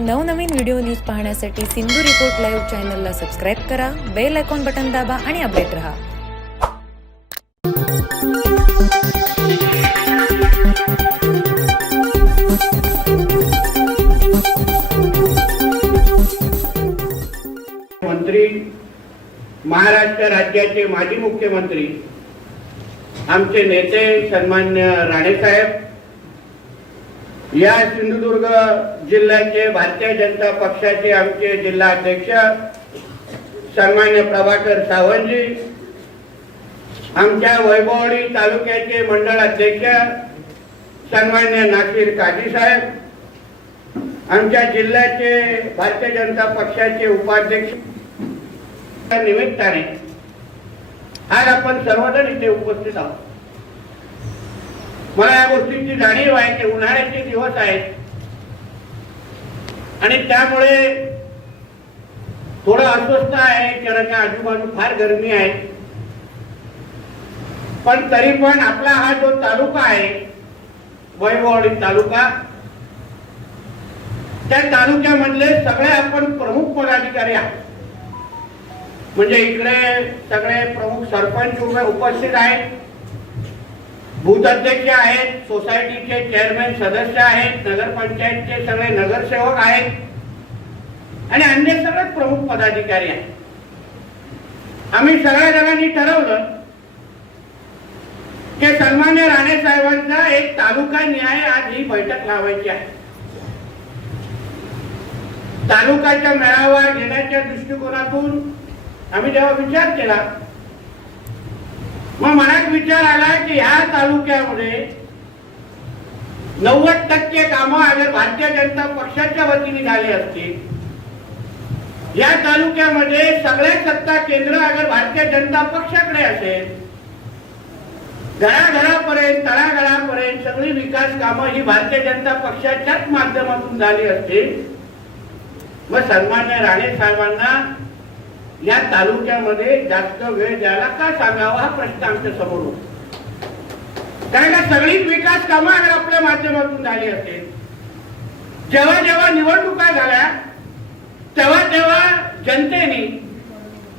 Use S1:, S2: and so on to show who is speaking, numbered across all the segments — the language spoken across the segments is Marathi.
S1: नवनवीन व्हिडिओ न्यूज पाहण्यासाठी सिंधू रिपोर्ट लाईव्ह चॅनलला सबस्क्राईब करा बेल आयकॉन बटन दाबा आणि अपडेट रहा.
S2: मंत्री महाराष्ट्र राज्याचे माजी मुख्यमंत्री आमचे नेते सन्मान्य राणेसाहेब या सिंधुदुर्ग जिल्ह्याचे भारतीय जनता पक्षाचे आमचे जिल्हा अध्यक्ष सन्मान्य प्रभाकर सावंतजी आमच्या वैभववाडी तालुक्याचे मंडळ अध्यक्ष सन्मान्य नासिर काजी साहेब आमच्या जिल्ह्याचे भारतीय जनता पक्षाचे उपाध्यक्ष निमित्ताने. आज आपण सर्वजण इथे उपस्थित आहोत. मला या गोष्टीची जाणीव आहे की उन्हाळ्याचे दिवस आहेत. आणि त्यामुळे थोडं अस्वस्थ आहे कारण आजूबाजू फार गरमी आहे. पण तरी पण आपला हा जो तालुका आहे वैभववाडी तालुका त्या तालुक्यामधले सगळे आपण प्रमुख पदाधिकारी आहोत. म्हणजे इकडे सगळे प्रमुख सरपंच उपस्थित आहेत. बूथ अध्यक्ष आहेत सोसायटीचे चेअरमॅन सदस्य आहेत नगरपंचायतचे सगळे नगरसेवक आहेत. आणि अन्य सगळे प्रमुख पदाधिकारी आहेत. आम्ही सगळ्या जणांनी ठरवलं की सन्मान्य राणे साहेबांचा एक तालुका न्याय आज ही बैठक लावायची आहे. तालुकाच्या मेळावा घेण्याच्या दृष्टिकोनातून आम्ही जेव्हा विचार केला मग मनात विचार आला की ह्या तालुक्यामध्ये नव्वद टक्के कामं अगर भारतीय जनता पक्षाच्या वतीने झाली असतील या तालुक्यामध्ये सगळे सत्ता केंद्र अगर भारतीय जनता पक्षाकडे असेल घराघरापर्यंत तळागळापर्यंत सगळी विकास कामं ही भारतीय जनता पक्षाच्याच माध्यमातून झाली असतील. मग सन्मान्य राणे साहेबांना या तालुक्यामध्ये जास्त वेळ द्यायला का सांगावा हा प्रश्न आमच्यासमोर होतो. कारण का सगळीच विकास कामं अगर आपल्या माध्यमातून झाली असेल जेव्हा जेव्हा निवडणुका झाल्या तेव्हा तेव्हा जनतेने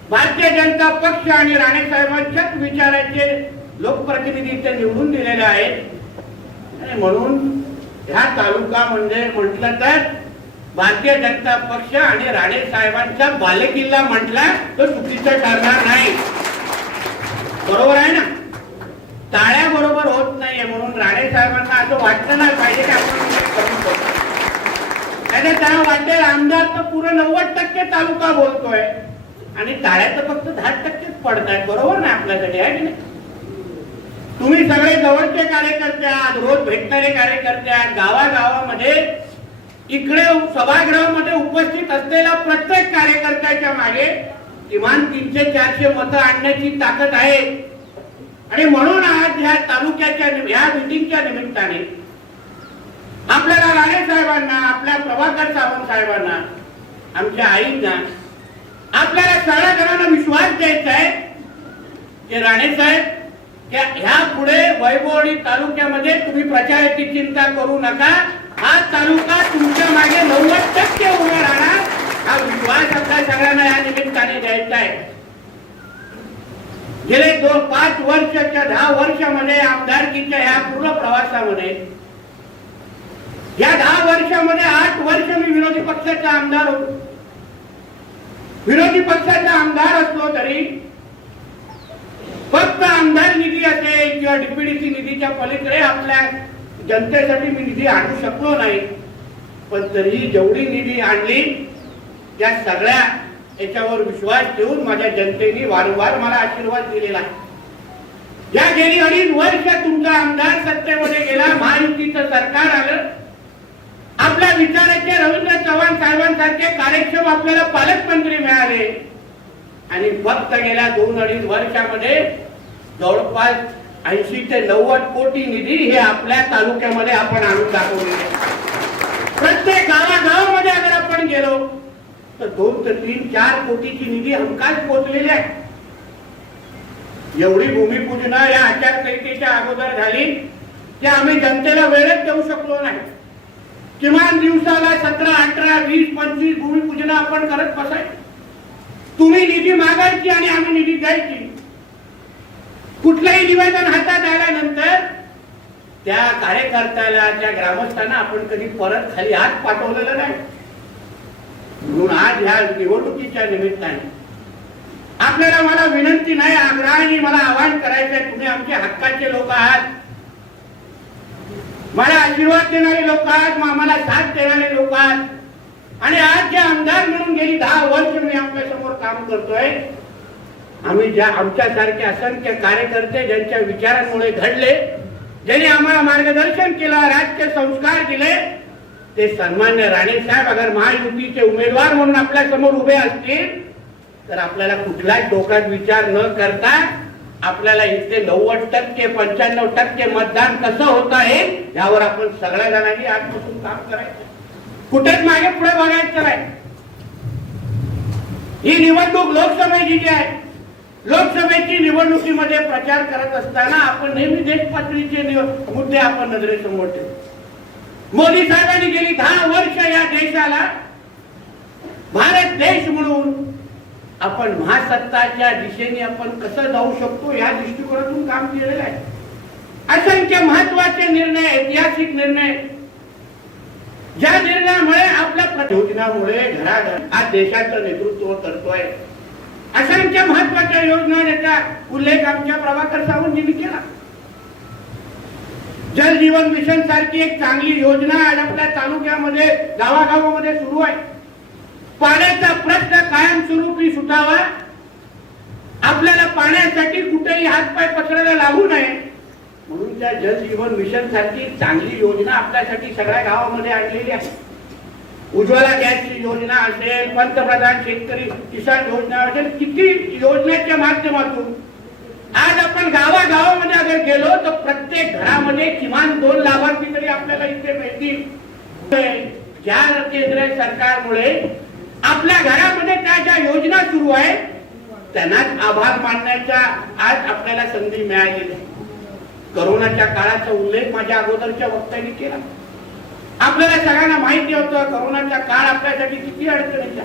S2: भारतीय जनता पक्ष आणि राणे साहेबांच्याच विचाराचे लोकप्रतिनिधी ते निवडून दिलेले आहेत. म्हणून ह्या तालुका म्हणजे म्हटलं तर भारतीय जनता पक्ष आणि राणे साहेबांचा बालेकिल्ला म्हटला तो चुकीचं ठरणार नाही. बरोबर आहे ना? टाळ्या बरोबर होत नाहीये म्हणून राणे साहेबांना असं वाटलं नाही पाहिजे की आपण काही वाटेल आमदार तर पुरे नव्वद टक्के तालुका बोलतोय. आणि टाळ्या तर फक्त दहा टक्केच पडत आहेत बरोबर ना आपल्यासाठी आहे की नाही? तुम्ही सगळे जवळचे कार्यकर्ते आहात रोज भेटणारे कार्यकर्ते आहात गावागावामध्ये इकडे सभागृहामध्ये उपस्थित असलेल्या प्रत्येक कार्यकर्त्याच्या मागे किमान तीनशे चारशे मतं आणण्याची ताकद आहे. आणि म्हणून आज ह्या तालुक्याच्या ह्या मिटिंगच्या निमित्ताने आपल्याला राणे साहेबांना आपल्या प्रभाकर सावंत साहेबांना आमच्या आईंना आपल्याला सगळ्या जणांना विश्वास द्यायचा आहे की राणे साहेब त्या ह्या पुढे वैभवडी तालुक्यामध्ये तुम्ही प्रचाराची चिंता करू नका. हा तालुका तुमच्या मागे नव्वद टक्के उभा राहणार हा विश्वास आपल्या सगळ्यांना या निमित्ताने द्यायचा आहे. गेले दोन पाच वर्षाच्या दहा वर्षामध्ये आमदारकीच्या ह्या पूर्ण प्रवासामध्ये या दहा वर्षामध्ये आठ वर्ष मी विरोधी पक्षाचा आमदार होतो. विरोधी पक्षाचा आमदार असलो तरी फक्त आमदार निधी असेल किंवा डीपीडीसी निधीच्या पलीकडे आपल्या जनतेसाठी मी निधी आणू शकलो नाही पण तरीही जेवढी निधी आणली त्या सगळ्या याच्यावर विश्वास ठेवून माझ्या जनतेने वारंवार मला आशीर्वाद दिलेला आहे. या गेली अडीच वर्ष तुमचा आमदार सत्तेमध्ये गेला महायुतीचं सरकार आलं. आपल्या विचाराचे रवींद्र चव्हाण साहेबांसारखे कार्यक्षम आपल्याला पालकमंत्री मिळाले. आणि फक्त गेल्या दोन अडीच वर्षामध्ये जवळपास ऐंशी ते नव्वद कोटी निधी हे आपल्या तालुक्यामध्ये आपण आणून दाखवलेले आहे. प्रत्येक गावागावामध्ये अगर आपण गेलो तर दोन ते तीन चार कोटीची निधी हमकाच पोचलेली आहे. एवढी भूमिपूजन या आचारसंहितेच्या अगोदर झाली की आम्ही जनतेला वेळच देऊ शकलो नाही. किमान दिवसाला सतरा अठरा वीस पंचवीस भूमिपूजन आपण करत बसाय तुम्ही निधी मागायची आणि आम्ही निधी द्यायची. कुठलंही निवेदन हातात आल्यानंतर त्या कार्यकर्त्याला त्या ग्रामस्थांना आपण कधी परत खाली हात पाठवलेलं नाही. म्हणून आज ह्या निवडणुकीच्या निमित्ताने आपल्याला मला विनंती नाही आग्रहाने मला आवाहन करायचंय तुम्ही आमचे हक्काचे लोक आहात. मला आशीर्वाद देणारे लोक आहात आम्हाला साथ देणारे लोक आहात. आणि आज जे आमदार म्हणून गेली दहा वर्ष मी आपल्यासमोर काम करतोय आम्ही ज्या आमच्यासारखे असंख्य कार्यकर्ते ज्यांच्या विचारांमुळे घडले ज्यांनी आम्हाला मार्गदर्शन केलं राजकीय संस्कार दिले ते सन्मान्य राणे साहेब अगर महायुतीचे उमेदवार म्हणून आपल्यासमोर उभे असतील तर आपल्याला कुठलाच डोक्यात विचार न करता आपल्याला इथे नव्वद टक्के पंच्याण्णव टक्के मतदान कसं होत आहे यावर आपण सगळ्या जणांनी आजपासून काम करायचं. कुठेच मागे पुढे बघायचं नाही. ही निवडणूक लोकसभेची जी आहे लोकसभेची निवडणुकीमध्ये प्रचार करत असताना आपण नेहमी देश पातळीचे मुद्दे आपण नजरेसमोर ठेवू मोदी साहेबांनी गेली दहा वर्ष या देशाला भारत देश म्हणून आपण महासत्ताच्या दिशेने आपण कसं जाऊ शकतो या दृष्टिकोनातून काम केलेलं आहे. असंख्य महत्त्वाचे निर्णय ऐतिहासिक निर्णय. ज्या निर्णयामुळे आपल्या प्रति- योजनामुळे घराघर आज देशाचं नेतृत्व करतोय. असंख्य महत्त्वाच्या योजना ज्याचा उल्लेख आमच्या प्रभाकर सावंतजींनी केला. जल जीवन मिशन सारखी एक चांगली योजना आज आपल्या तालुक्यामध्ये गावागावामध्ये सुरू आहे. पाण्याचा प्रश्न कायमस्वरूपी सुटावा. आपल्याला पाण्यासाठी कुठेही हातपाय पसरायला लागू नये. म्हणून त्या जल जीवन मिशन सारखी चांगली योजना आपल्यासाठी सगळ्या गावामध्ये आणलेली आहे. उज्ज्वला गॅसची योजना असेल पंतप्रधान शेतकरी किसान योजना असेल किती योजनेच्या माध्यमातून. आज आपण गावागावामध्ये अगर गेलो तर प्रत्येक घरामध्ये किमान दोन लाभार्थी तरी आपल्याला इथे मिळतील. ज्या केंद्र सरकारमुळे आपल्या घरामध्ये त्या ज्या योजना सुरू आहेत त्यांनाच आभार मानण्याचा आज आपल्याला संधी मिळालेली आहे. करोनाच्या काळाचा उल्लेख माझ्या अगोदरच्या वक्त्यांनी केला. आपल्याला सगळ्यांना माहिती होतं करोनाचा काळ आपल्यासाठी किती अडचणीचा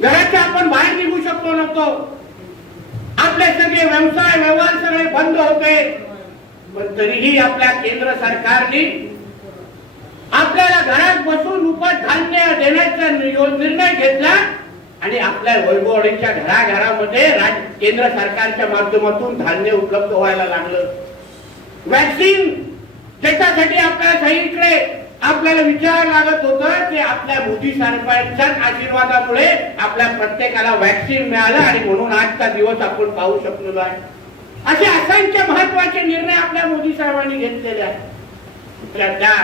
S2: घराच्या आपण बाहेर निघू शकलो नव्हतो. आपले सगळे व्यवसाय व्यवहार सगळे बंद होते. पण तरीही आपल्या केंद्र सरकारने आपल्याला घरात बसून उपज धान्य देण्याचा निर्णय घेतला आणि आपल्या वैभववाडीच्या घराघरामध्ये राज केंद्र सरकारच्या माध्यमातून धान्य उपलब्ध व्हायला लागलं. व्हॅक्सिन त्याच्यासाठी आपल्याला सगळीकडे आपल्याला विचार लागत होतं ते आपल्या मोदी सरकारच्याच आशीर्वादामुळे आपल्या प्रत्येकाला वॅक्सिन मिळालं आणि म्हणून आजचा दिवस आपण पाहू शकलेलो आहे. असे असंख्य महत्त्वाचे निर्णय आपल्या मोदी साहेबांनी घेतलेले आहेत. त्या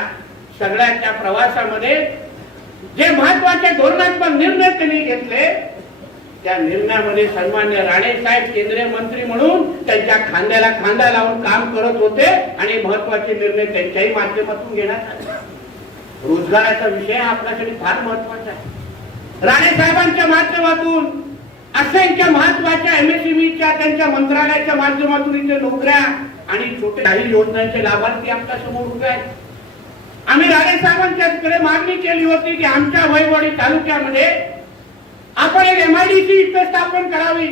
S2: सगळ्या प्रवासामध्ये जे महत्त्वाचे धोरणात्मक निर्णय त्यांनी घेतले त्या निर्णयामध्ये सन्मान्य राणे साहेब केंद्रीय मंत्री म्हणून त्यांच्या खांद्याला खांदा लावून काम करत होते आणि महत्त्वाचे निर्णय त्यांच्याही माध्यमातून घेण्यात आले. रोजगाराचा विषय आपल्यासाठी फार महत्त्वाचा आहे. राणे साहेबांच्या माध्यमातून असंख्य महत्त्वाच्या एमएसएमईच्या त्यांच्या मंत्रालयाच्या माध्यमातून इथे नोकऱ्या आणि छोटे काही योजनांचे लाभार्थी आपल्यासमोर उभे आहेत. आम्ही राणे साहेबांच्याकडे मागणी केली होती की आमच्या वैवडी तालुक्यामध्ये आपण एक एमआयडीसी इथे स्थापन करावी.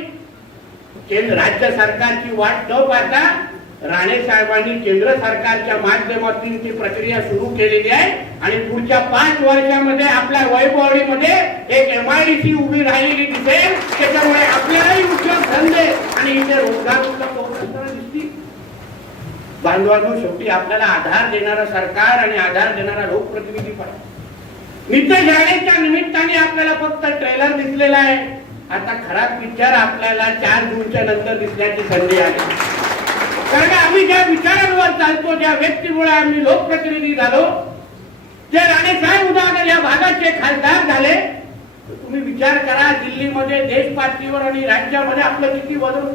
S2: केंद्र राज्य सरकारची वाट न पाहता राणे साहेबांनी केंद्र सरकारच्या माध्यमातून ती प्रक्रिया सुरू केलेली आहे आणि पुढच्या पाच वर्षामध्ये आपल्या वैभवडीमध्ये एक एम आय सी उभी राहिलेली दिसेल. त्याच्यामुळे आपल्यालाही उद्योग धंदे आणि इथे रोजगार दिसतील. बांधवांनो शेवटी आपल्याला आधार देणारा सरकार आणि आधार देणारा लोकप्रतिनिधी पाहिजे नित्य जाण्याच्या निमित्ताने आपल्याला फक्त ट्रेलर दिसलेला आहे. आता खरा पिक्चर आपल्याला चार जूनच्या नंतर दिसण्याची संधी आली कारण आम्ही ज्या विचारांवर चालतो ज्या व्यक्तीमुळे आम्ही लोकप्रतिनिधी झालो जे राणे साहेब उदाहरण या भागाचे खासदार झाले तुम्ही विचार करा दिल्लीमध्ये देश पातळीवर आणि राज्यामध्ये आपलं किती बदल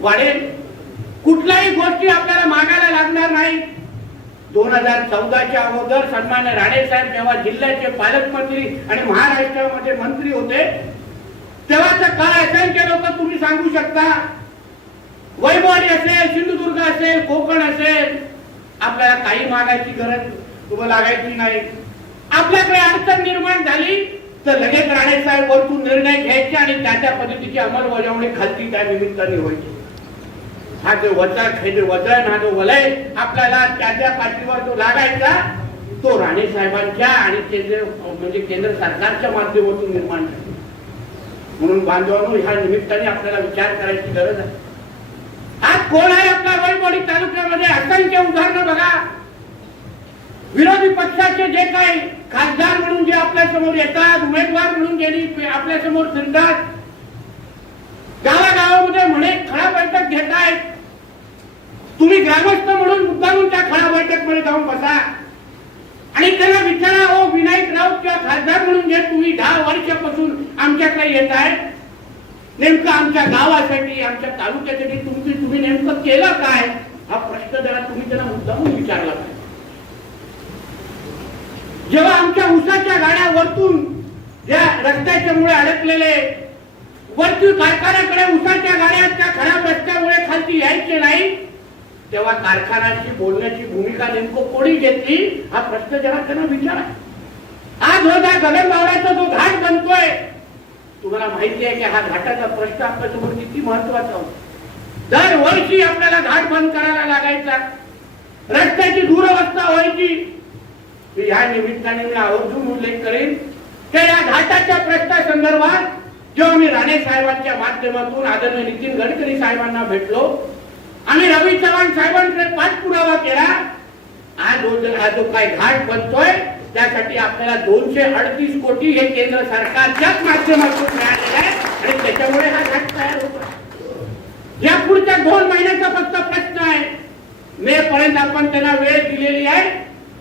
S2: वाढेल? कुठल्याही गोष्टी आपल्याला मागायला लागणार नाही. दोन हजार चौदाच्या अगोदर सन्मान्य राणे साहेब जेव्हा जिल्ह्याचे पालकमंत्री आणि महाराष्ट्रामध्ये मंत्री होते तेव्हाचा काळ असंख्य लोक तुम्ही सांगू शकता. वैभवानी असेल सिंधुदुर्ग असेल कोकण असेल आपल्याला काही मागायची गरज तुम्हाला लागायची नाही. आपल्याकडे अडचण निर्माण झाली तर लगेच राणे साहेब वरतून निर्णय घ्यायचे आणि त्या त्या पद्धतीची अंमलबजावणी खालती त्या निमित्ताने व्हायची. हा जो वचन हे जे वचन हा जो वलय आपल्याला त्या त्या पाठीवर जो लागायचा तो राणे साहेबांच्या आणि केंद्र म्हणजे केंद्र सरकारच्या माध्यमातून निर्माण झाला. म्हणून बांधवांनो ह्या निमित्ताने आपल्याला विचार करायची गरज आहे. आज कोण आहे आपल्या वैपडी तालुक्यामध्ये? असंख्य उदाहरणं बघा. विरोधी पक्षाचे जे काही खासदार म्हणून जे आपल्यासमोर येतात उमेदवार म्हणून गेली आपल्यासमोर फिरतात. गावागावामध्ये म्हणे खळा बैठक घेतायत. तुम्ही ग्रामस्थ म्हणून मुद्दामून त्या खळा बैठकमध्ये जाऊन बसा. आणि त्यांना विचारा ओ विनायक राऊत किंवा खासदार म्हणून जे तुम्ही दहा वर्षापासून आमच्याकडे येत आहे नेमकं आमच्या गावासाठी आमच्या तालुक्यासाठी तुमची तुम्ही नेमकं केलं काय? हा प्रश्न जरा तुम्ही त्यांना मुद्दामून विचारला पाहिजे. जेव्हा आमच्या उसाच्या गाड्या वरतून ज्या रस्त्याच्या मुळे अडकलेले वरती कारखान्याकडे उसाच्या गाड्या त्या खराब रस्त्यामुळे खालती यायचे नाही तेव्हा कारखान्याची बोलण्याची भूमिका नेमकं कोणी घेतली? हा प्रश्न जरा त्यांना विचारा. आज होता गगनबावड्याचा जो घाट बनतोय तुम्हाला माहिती आहे की हा घाटाचा प्रश्न आपल्यासमोर किती महत्त्वाचा होता. दरवर्षी आपल्याला घाट बंद करायला लागायचा. रस्त्याची दुरवस्था व्हायची. मी या निमित्ताने मी आवर्जून उल्लेख करेन की या घाटाच्या प्रश्नासंदर्भात जेव्हा मी राणे साहेबांच्या माध्यमातून आदरणीय नितीन गडकरी साहेबांना भेटलो आम्ही रवी चव्हाण साहेबांकडे पाठपुरावा केला. आज जो काय घाट बनतोय त्यासाठी आपल्याला दोनशे अडतीस कोटी हे केंद्र सरकारच्याच माध्यमातून मिळालेलं आहे. आणि त्याच्यामुळे हा घाट तयार होतो. या पुढच्या दोन महिन्याचा फक्त प्रश्न आहे. मे पर्यंत आपण त्यांना वेळ दिलेली आहे.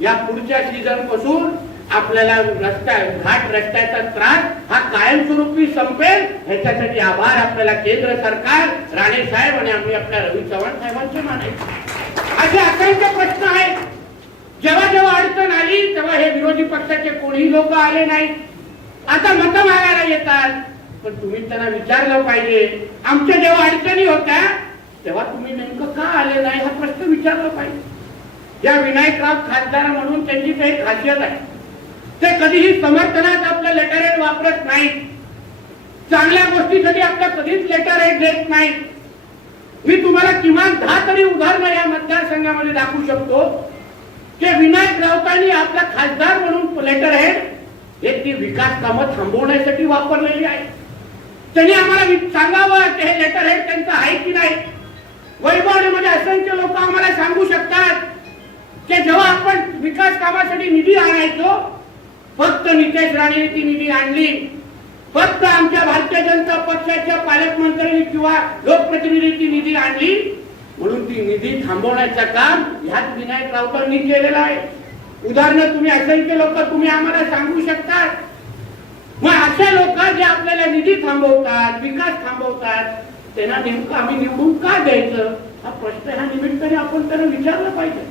S2: या पुढच्या सीझनपासून आपल्याला रस्ता घाट रस्त्याचा त्रास हा कायमस्वरूपी संपेल. ह्याच्यासाठी आभार आपल्याला केंद्र सरकार राणे साहेब आणि आम्ही आपल्या रवी चव्हाण साहेबांचे मानायचे असे अत्यंत प्रश्न आहेत जेव्हा जेव्हा अडचण आली तेव्हा हे विरोधी पक्षाचे कोणीही लोक आले नाही आता मत मागायला येतात. पण तुम्ही त्यांना विचारलं पाहिजे. आमच्या जेव्हा अडचणी होत्या तेव्हा तुम्ही नेमकं का आले नाही हा प्रश्न विचारला पाहिजे. या विनायकराव खासदार म्हणून त्यांची काही खासियत आहे. ते कधीही समर्थनात आपलं लेटर हेड वापरत नाहीत. चांगल्या गोष्टीसाठी आपल्या कधीच लेटर हेड देत नाही मी तुम्हाला किमान दहा तरी उदाहरणं या मतदारसंघामध्ये दाखवू शकतो. की विनायक राऊतांनी आपला खासदार म्हणून लेटर हेड हे ती विकास कामं थांबवण्यासाठी वापरलेली आहे त्यांनी आम्हाला वि- सांगावं की हे लेटर हेड त्यांचं आहे की नाही? वैभवणीमध्ये असंख्य लोक आम्हाला सांगू शकतात की जेव्हा आपण विकास कामासाठी निधी आणायचो फक्त नितेश राणेने ती निधी आणली. फक्त आमच्या भारतीय जनता पक्षाच्या पालकमंत्र्यांनी किंवा लोकप्रतिनिधींची निधी आणली. म्हणून ती निधी थांबवण्याचं काम ह्याच विनायक राऊतांनी केलेलं आहे. उदाहरण तुम्ही असंख्य लोक तुम्ही आम्हाला सांगू शकतात. मग अशा लोक जे आपल्याला निधी थांबवतात विकास थांबवतात त्यांना नेमकं आम्ही निवडून का द्यायचं? हा प्रश्न ह्या निमित्ताने आपण त्यांना विचारला पाहिजे.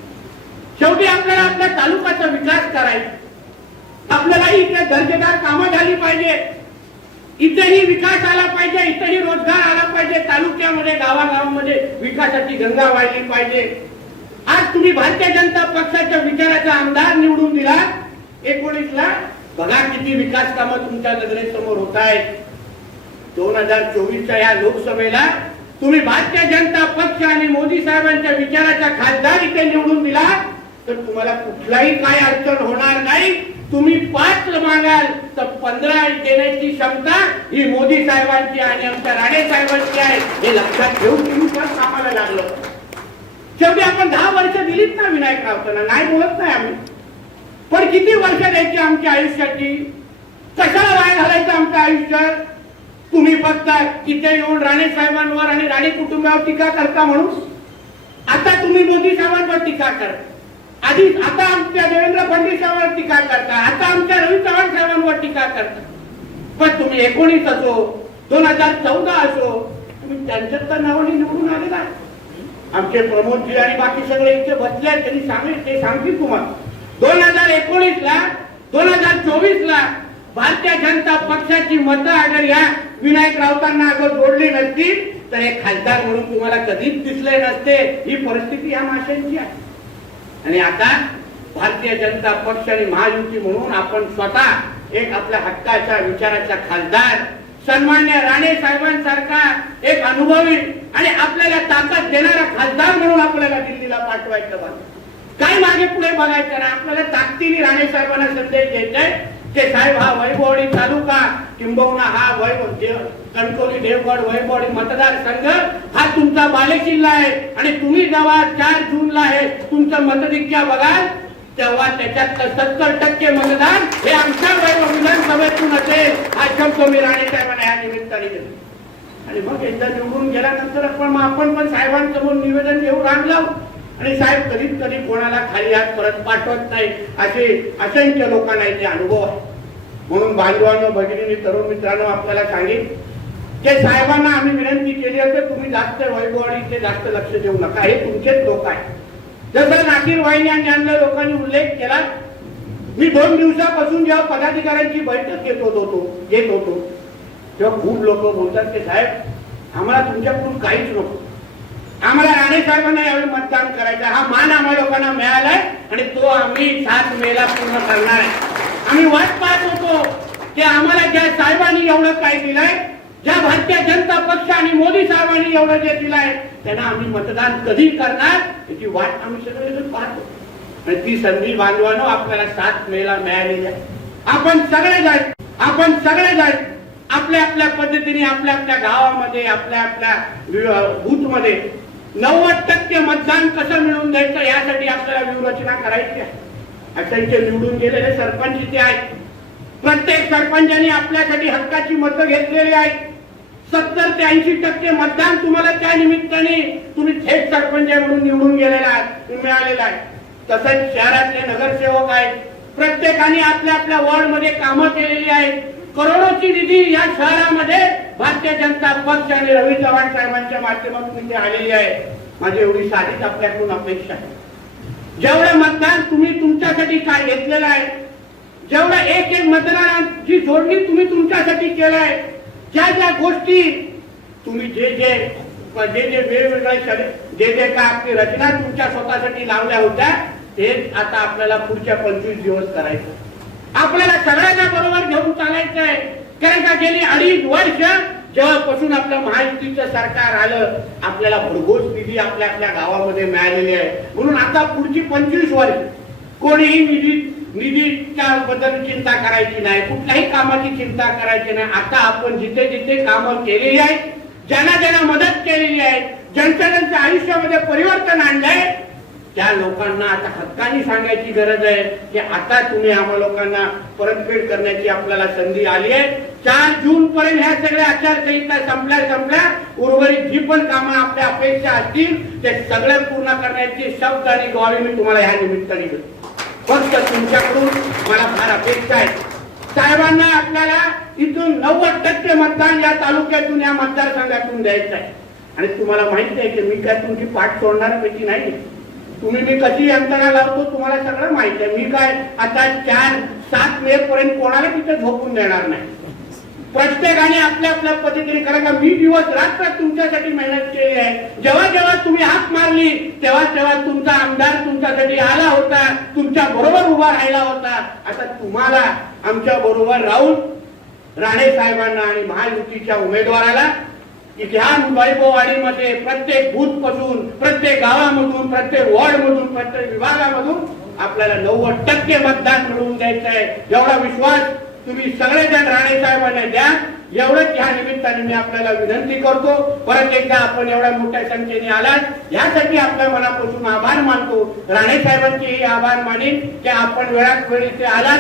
S2: शेवटी आपल्याला आपल्या तालुक्याचा विकास करायचा. आपल्याला इथे दर्जेदार कामं झाली पाहिजे. इथेही विकास आला पाहिजे इथंही रोजगार आला पाहिजे तालुक्यामध्ये गावागावामध्ये विकासाची गंगा वाढली पाहिजे. आज तुम्ही भारतीय जनता पक्षाच्या विचाराचा आमदार निवडून दिला. एकोणीस ला बघा किती विकास कामं तुमच्या नजरेसमोर होत आहेत. दोन हजार चोवीसच्या या लोकसभेला तुम्ही भारतीय जनता पक्ष आणि मोदी साहेबांच्या विचाराचा खासदार इथे निवडून दिला. तर तुम्हाला कुठलाही काय अडचण होणार नाही. तुम्ही पाच मागाल तर पंधरा देण्याची क्षमता ही मोदी साहेबांची आणि आमच्या राणे साहेबांची आहे. हे लक्षात घेऊन तुम्ही पण कामाला लागलं. शेवटी आपण दहा वर्ष दिलीत ना विनायक रावताना. नाही बोलत नाही आम्ही. पण किती वर्ष द्यायची आमच्या आयुष्याची? कशाला वाय घालायचं आमचं आयुष्य? तुम्ही फक्त तिथे येऊन राणे साहेबांवर आणि राणे कुटुंबावर टीका करता म्हणून आता तुम्ही मोदी साहेबांवर टीका करता आधी आता आमच्या देवेंद्र फडणवीसांवर टीका करता आता आमच्या रवी चव्हाण साहेबांवर टीका करता. पण तुम्ही एकोणीस असो दोन हजार चौदा असो तुम्ही त्यांच्याच तर नावाने निवडून आलेला आहे. आमचे प्रमोदजी आणि बाकी सगळे इथे बसले आहेत त्यांनी सांगेल ते सांगतील तुम्हाला. दोन हजार एकोणीस ला दोन हजार चोवीस ला भारतीय जनता पक्षाची मतं अगर या विनायक राऊतांना अगर जोडली नसतील तर एक खासदार म्हणून तुम्हाला कधीच दिसले नसते. ही परिस्थिती या माशांची आहे. आणि आता भारतीय जनता पक्ष आणि महायुती म्हणून आपण स्वतः एक आपल्या हक्काच्या विचाराचा खासदार सन्मान्य राणे साहेबांसारखा एक अनुभवी आणि आपल्याला ताकद देणारा खासदार म्हणून आपल्याला दिल्लीला पाठवायचं बघा काय मागे पुढे बघायचं ना? आपल्याला ताकदीने राणे साहेबांना संदेश द्यायचाय की साहेब हा वैभवडी तालुका किंबहुना हा वैभव देव कणकवली देवगड वैभवडी मतदारसंघ हा तुमचा बालेकिल्ला आहे. आणि तुम्ही जेव्हा चार जूनला आहे तुमचं मतदिक्या बघाल तेव्हा त्याच्यात सत्तर टक्के मतदान हे आमच्या वैभव विधानसभेतून असेल. हा शब्द मी राणे साहेबांना या निमित्ताने देतो. आणि मग एकदा निवडून गेल्यानंतर पण मग आपण पण साहेबांसमोर निवेदन घेऊन आणलं आणि साहेब कधीच कधी कोणाला खाली हात परत पाठवत नाही असे असंख्य लोकांना इथे अनुभव आहे. म्हणून बांधवांनो भगिनी तरुण मित्रांनो आपल्याला सांगेन ते साहेबांना आम्ही विनंती केली होती तुम्ही जास्त वैभव आणि इथे जास्त लक्ष देऊ नका. हे तुमचेच लोक आहेत. जसं नाकीर वाहिनी आणि अन्य लोकांनी उल्लेख केला मी दोन दिवसापासून जेव्हा पदाधिकाऱ्यांची बैठक घेत होतो घेत होतो तेव्हा खूप लोक बोलतात की साहेब आम्हाला तुमच्याकडून काहीच नको. आम्हाला राणे साहेबांना यावेळी मतदान करायचं हा मान आम्हा लोकांना मिळालाय आणि तो आम्ही सात मेला पूर्ण करणार आहे. आम्ही वाट पाहत होतो की आम्हाला ज्या साहेबांनी एवढं काय दिलंय ज्या भारतीय जनता पक्ष आणि मोदी साहेबांनी एवढं जे दिलंय त्यांना आम्ही मतदान कधी करणार याची वाट आम्ही सगळेजण पाहतो. आणि ती संधी बांधवानो आपल्याला सात मेला मिळालेली आहे. आपण सगळे जाय आपण सगळे जाय. आपल्या आपल्या पद्धतीने आपल्या आपल्या गावामध्ये आपल्या आपल्या बूथमध्ये नव्वद टक्के मतदान कसं मिळवून द्यायचं यासाठी आपल्याला व्यूहरचना करायची आहे. त्यांचे निवडून गेलेले सरपंच इथे आहेत. प्रत्येक सरपंचाने आपल्यासाठी हक्काची मतं घेतलेली आहेत. सत्तर ते ऐंशी टक्के मतदान तुम्हाला त्या निमित्ताने तुम्ही थेट सरपंच म्हणून निवडून गेलेला आहात मिळालेला आहे. तसंच शहरातले नगरसेवक आहेत. प्रत्येकाने आपल्या आपल्या वॉर्डमध्ये कामं केलेली आहेत. करोडोची निधी या शहरामध्ये भारतीय जनता पक्ष आणि रवी चव्हाण साहेबांच्या माध्यमातून इथे आलेली आहे. माझी एवढी साधीच आपल्याकडून अपेक्षा आहे. जेवढं मतदान तुम्ही तुमच्यासाठी काय घेतलेलं आहे जेवढं एक एक मतदानाची जोडणी तुम्ही तुमच्यासाठी केलाय ज्या ज्या गोष्टी तुम्ही जे जे जे जे वेगवेगळ्या जे जे काय आपली रचना तुमच्या स्वतःसाठी लावल्या होत्या ते आता आपल्याला पुढच्या पंचवीस दिवस करायचं. आपल्याला सगळ्यांना बरोबर घेऊन चालायचं आहे. कारण का गेली अडीच वर्ष जेव्हापासून आपलं महायुतीचं सरकार आलं आपल्याला भरघोस निधी आपल्या आपल्या गावामध्ये मिळालेली आहे. म्हणून आता पुढची पंचवीस वर्ष कोणीही निधी निधीच्या बद्दल चिंता करायची नाही कुठल्याही कामाची चिंता करायची नाही. आता आपण जिथे जिथे कामं केलेली आहेत ज्यांना ज्यांना मदत केलेली आहे ज्यांच्या ज्यांच्या आयुष्यामध्ये परिवर्तन आणलंय त्या लोकांना आता हक्काने सांगायची गरज आहे की आता तुम्ही आम्हा लोकांना परतफेड करण्याची आपल्याला संधी आली आहे. चार जून पर्यंत ह्या सगळ्या आचारसंहिता संपल्या संपल्या. उर्वरित जी पण कामं आपल्या अपेक्षा असतील ते सगळं पूर्ण करण्याची शब्द आणि ग्वाही मी तुम्हाला ह्या निमित्ताने देतो. फक्त तुमच्याकडून मला फार अपेक्षा आहे साहेबांना आपल्याला इथून नव्वद टक्के मतदान या तालुक्यातून या मतदारसंघातून द्यायचं आहे. आणि तुम्हाला माहिती आहे की मी काय तुमची पाठ सोडणारपैकी नाही? तुम्ही मी कशी यंत्रणा लावतो तुम्हाला सगळं माहिती आहे. मी काय आता चार सात मे पर्यंत कोणाला तिथे झोपून देणार नाही. प्रत्येकाने आपल्या आपल्या पद्धतीने. कारण का मी दिवस रात्र तुमच्यासाठी मेहनत केली आहे. जेव्हा जेव्हा तुम्ही हात मारली तेव्हा तेव्हा तुमचा आमदार तुमच्यासाठी आला होता. तुमच्या बरोबर उभा राहिला होता. आता तुम्हाला आमच्या बरोबर राहून राणे साहेबांना आणि महायुतीच्या उमेदवाराला इतिहास वैभववाडीमध्ये प्रत्येक बूथपासून प्रत्येक गावामधून प्रत्येक वॉर्डमधून प्रत्येक विभागामधून आपल्याला नव्वद टक्के मतदान मिळवून द्यायचं आहे जेवढा विश्वास तुम्ही सगळेजण राणे साहेबांना द्या एवढंच ह्या निमित्ताने मी आपल्याला विनंती करतो. परत एकदा आपण एवढ्या मोठ्या संख्येने आलात यासाठी आपल्या मनापासून आभार मानतो. राणे साहेबांचेही आभार मानेन की आपण वेळात वेळी ते आलात.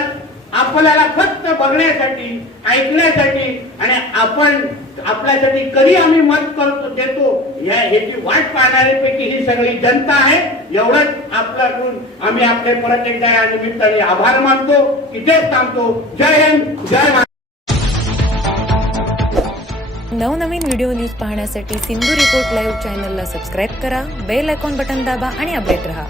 S2: आपल्याला फक्त बघण्यासाठी ऐकण्यासाठी आणि आपण आपल्यासाठी कधी आम्ही मत करतो देतो या ह्याची वाट पाहणाऱ्यापैकी ही सगळी जनता आहे. एवढंच आपल्याकडून आम्ही आपले परत एकदा या निमित्ताने आभार मानतो. इथेच थांबतो. जय हिंद जय
S1: नवनवीन व्हिडिओ न्यूज पाहण्यासाठी सिंधू रिपोर्ट लाईव्ह चॅनलला सबस्क्राईब करा बेल आयकॉन बटन दाबा आणि अपडेट रहा.